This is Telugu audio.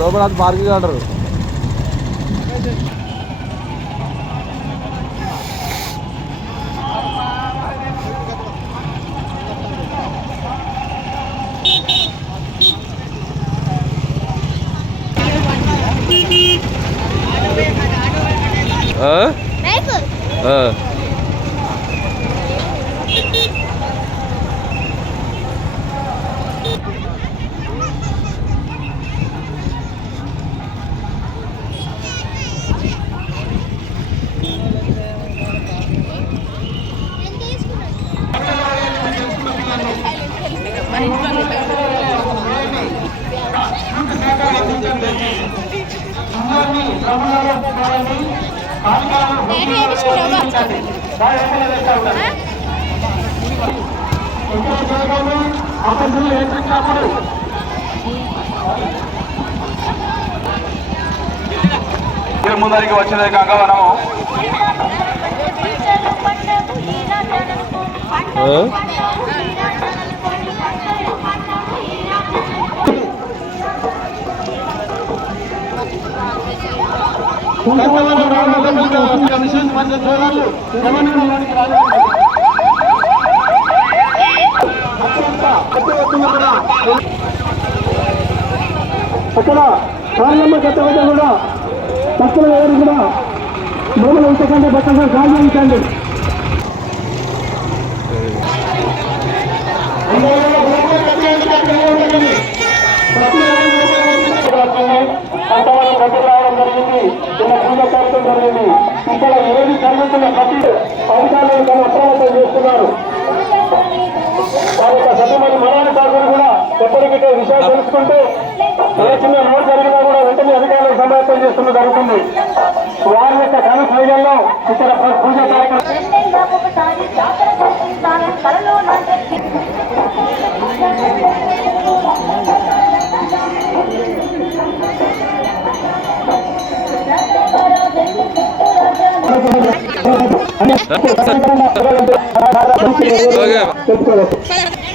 లోపల పార్కింగ్ అంటారు. ముందరికి వచ్చినది కాక మనము అక్కడ కార్యమ్మ గత కూడా పక్కన ఎవరు కూడా భూములు ఉంచకండి, పక్కన గాలి ఉంచండి. కొంతమంది దగ్గర రావడం జరిగింది, చిన్న పూజ కార్యక్రమం జరిగింది. ఇక్కడ ఏది జరుగుతున్న ప్రతి అధికారులు తన అప్రమత్తం చేస్తున్నారు. వారి యొక్క సతమని మనాని కాకుండా కూడా ఎప్పటికీ విషయాలు తెలుసుకుంటూ ఏ చిన్న నోటు జరిగినా కూడా వెంటనే అధికారులకు సమాయత్తం చేస్తున్న జరుగుతుంది. వారి యొక్క క్రమ శైలిలో ఇక్కడ పూజ కార్యక్రమం ఓకే